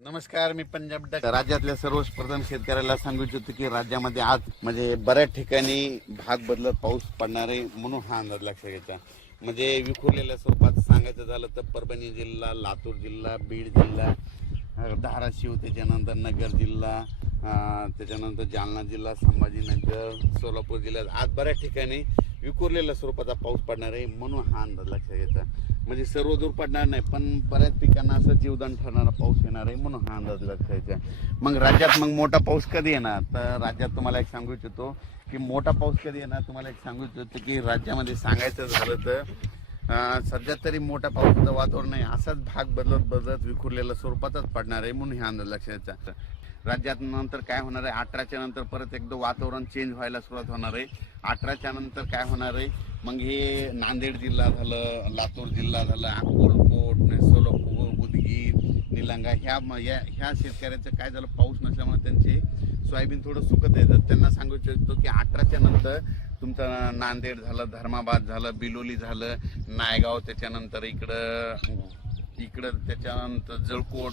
नमस्कार मी पंजाब डक राज्यातल्या सर्व प्रथम शेतकऱ्याला सांगू इच्छितो की राज्यामध्ये आज म्हणजे बऱ्याच ठिकाणी भाग बदलत पाऊस पडणार आहे म्हणून हा अंदाज लक्षात घ्यायचा म्हणजे विखुरलेल्या स्वरूपात सांगायचं झालं तर परभणी जिल्हा लातूर जिल्हा बीड जिल्हा धाराशिव त्याच्यानंतर नगर जिल्हा त्याच्यानंतर जालना जिल्हा संभाजीनगर सोलापूर जिल्ह्यात. आज बऱ्याच ठिकाणी विखुरलेल्या स्वरूपाचा पाऊस पडणार आहे म्हणून हा अंदाज लक्षात घ्यायचा. म्हणजे सर्व दूर पडणार नाही पण बऱ्याच पिकांना असं जीवदान ठरणारा पाऊस येणार आहे म्हणून हा अंदाज लक्षात घ्यायचा. मग राज्यात मग मोठा पाऊस कधी येणार? तर राज्यात तुम्हाला एक सांगू इच्छितो की मोठा पाऊस कधी येणार? तुम्हाला एक सांगू इच्छितो की राज्यामध्ये सांगायचं झालं तर सध्या तरी मोठा पावसाचं वातावरण नाही असाच भाग बदलत बदलत विखुरलेल्या स्वरूपातच पडणार आहे म्हणून हे अंदाज लक्षात राज्यात नंतर काय होणार आहे? अठराच्या नंतर परत एकदा वातावरण चेंज व्हायला सुरुवात होणार आहे. अठराच्या नंतर काय होणार आहे? मग हे नांदेड जिल्हा झालं लातूर जिल्हा झालं अकोलकोट सोलापूर उदगीर निलंगा ह्या म- या ह्या शेतकऱ्याचं काय झालं? पाऊस नसल्यामुळे त्यांचे सोयाबीन थोडं सुकत येतात त्यांना सांगू इच्छितो की अठराच्या नंतर तुमचं नांदेड झालं धर्माबाद झालं बिलोली झालं नायगाव त्याच्यानंतर इकडं इकडं त्याच्यानंतर जळकोट